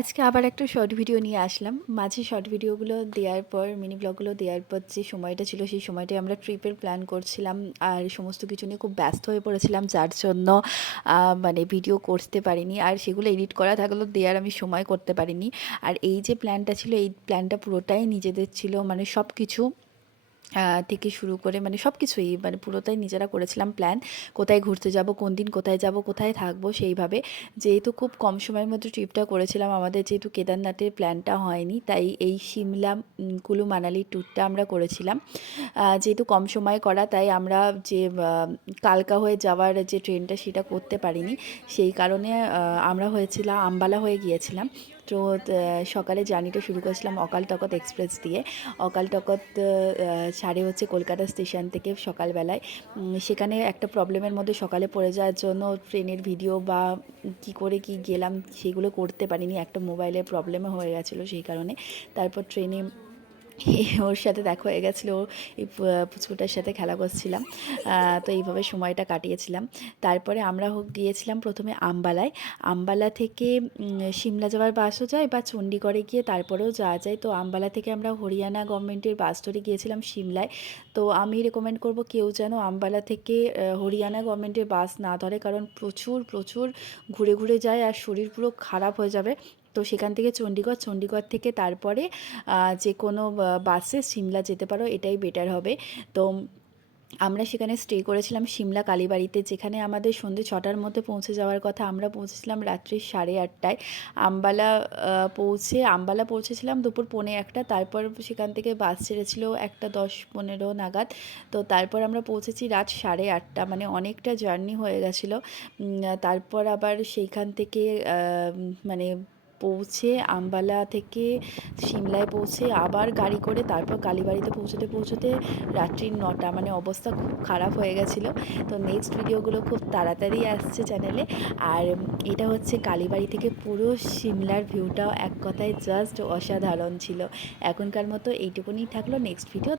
আজকে আবার একটা শর্ট ভিডিও নিয়ে আসলাম। মাঝে শর্ট ভিডিওগুলো দেওয়ার পর, মিনি ব্লগগুলো দেওয়ার পর যে সময়টা ছিল, সেই সময়টায় আমরা ট্রিপের প্ল্যান করছিলাম। আর সমস্ত কিছু নিয়ে খুব ব্যস্ত হয়ে পড়েছিলাম, যার জন্য মানে ভিডিও করতে পারিনি। আর সেগুলো এডিট করা থাকলেও দেওয়ার আমি সময় করতে পারিনি। আর এই যে প্ল্যানটা ছিল, এই প্ল্যানটা পুরোটাই নিজেদের ছিল। মানে সব কিছু থেকে শুরু করে মানে সব কিছুই মানে পুরোটাই নিজেরা করেছিলাম প্ল্যান। কোথায় ঘুরতে যাব, কোন দিন কোথায় যাব, কোথায় থাকবো সেইভাবে। যেহেতু খুব কম সময়ের মধ্যে ট্রিপটা করেছিলাম, আমাদের যেহেতু কেদারনাথের প্ল্যানটা হয়নি, তাই এই সিমলা কুলু মানালি ট্যুরটা আমরা করেছিলাম। যেহেতু কম সময়ে করা, তাই আমরা যে কালকা হয়ে যাওয়ার যে ট্রেনটা সেটা করতে পারিনি। সেই কারণে আমরা হয়েছিলাম আম্বালা হয়ে গিয়েছিলাম। তো সকালে জার্নিটা শুরু করেছিলাম অকাল তকত এক্সপ্রেস দিয়ে। অকাল তকত ছাড়ে হচ্ছে কলকাতা স্টেশন থেকে সকালবেলায়। সেখানে একটা প্রবলেমের মধ্যে সকালে পড়ে যাওয়ার জন্য ট্রেনের ভিডিও বা কী করে কী গেলাম সেগুলো করতে পারিনি। একটা মোবাইলের প্রবলেমও হয়ে গেছিলো সেই কারণে। তারপর ট্রেনে ওর সাথে দেখা হয়ে গেছিলো, এই পুচকুটার সাথে খেলা করছিলাম। তো এইভাবে সময়টা কাটিয়েছিলাম। তারপরে আমরা গিয়েছিলাম প্রথমে আম্বালায়। আম্বালা থেকে সিমলা যাওয়ার বাসও যায় বা চণ্ডীগড়ে গিয়ে তারপরেও যাওয়া যায়। তো আম্বালা থেকে আমরা হরিয়ানা গভর্নমেন্টের বাস ধরে গিয়েছিলাম সিমলায়। তো আমি রেকমেন্ড করব কেউ যেন আম্বালা থেকে হরিয়ানা গভর্নমেন্টের বাস না ধরে, কারণ প্রচুর প্রচুর ঘুরে ঘুরে যায় আর শরীর পুরো খারাপ হয়ে যাবে। তো সেখান থেকে চণ্ডীগড়, চণ্ডীগড় থেকে তারপরে যে কোনো বাসে সিমলা যেতে পারো, এটাই বেটার হবে। তো আমরা সেখানে স্টে করেছিলাম সিমলা কালীবাড়িতে, যেখানে আমাদের সন্ধ্যে 6টার মধ্যে পৌঁছে যাওয়ার কথা। আমরা পৌঁছেছিলাম রাত্রি 8:30টায়। আম্বালা পৌঁছেছিলাম দুপুর 1:45। তারপর সেখান থেকে বাস ছেড়েছিল 1:10-15 নাগাদ। তো তারপর আমরা পৌঁছেছি রাত 8:30, মানে অনেকটা জার্নি হয়ে গেছিলো। তারপর আবার সেইখান থেকে মানে পৌঁছে আম্বালা থেকে সিমলায় পৌঁছে আবার গাড়ি করে তারপর কালীবাড়িতে পৌঁছতে পৌঁছতে রাত্রি 9টা, মানে অবস্থা খুব খারাপ হয়ে গেছিলো। তো নেক্সট ভিডিওগুলো খুব তাড়াতাড়ি আসছে চ্যানেলে। আর এটা হচ্ছে কালীবাড়ি থেকে পুরো সিমলার ভিউটাও এক কথায় জাস্ট অসাধারণ ছিল। এখনকার মতো এইটুকুনি থাকলো, নেক্সট ভিডিও